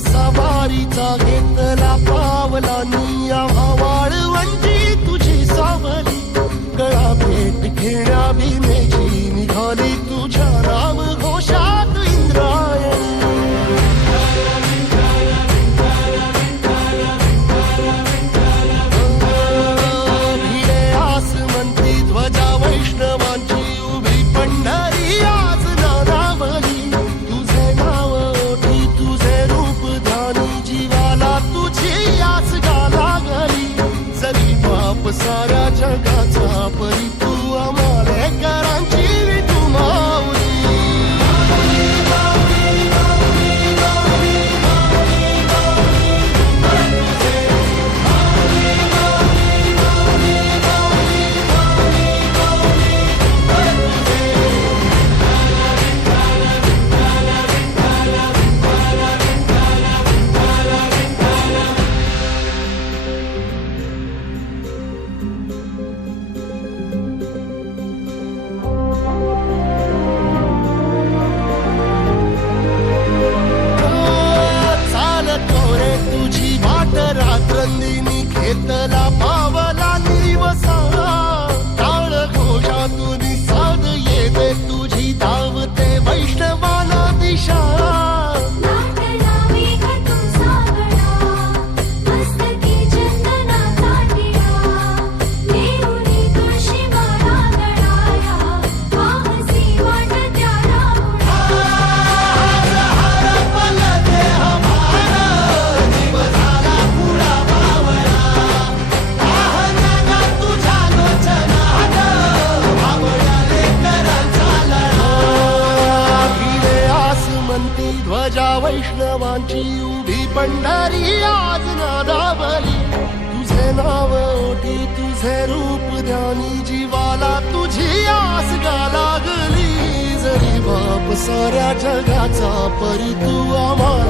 सवारीचा घेतला पावलांनी आम्हा वाळवंटी तुझी सावली गळा भेट घेण्या भीमेची निघाली तुझ्या नाम घोषात इंद्रायणी भिडे आसमंती ध्वजा वैष्णवांची उभी पंढरी आज नानावली तुझे नाव ओठी तुझे रूप ध्यानी जीवाला तुझी आस गा लागली जरी बाप साऱ्या जगाचा परी तू आमालेकरांची विठू माऊली रात्रंदिनी घेतला पावला निवसा काळ घोषातून साध येते तुझी धावते वैष्णवाला दिशा ध्वजा वैष्णवांची उभी पंढरी आज नादावली तुझे नाव ओठी तुझे रूप ध्यानी जीवाला तुझी आस गा लागली जरी बाप साऱ्या जगाचा परी तू आम्हाला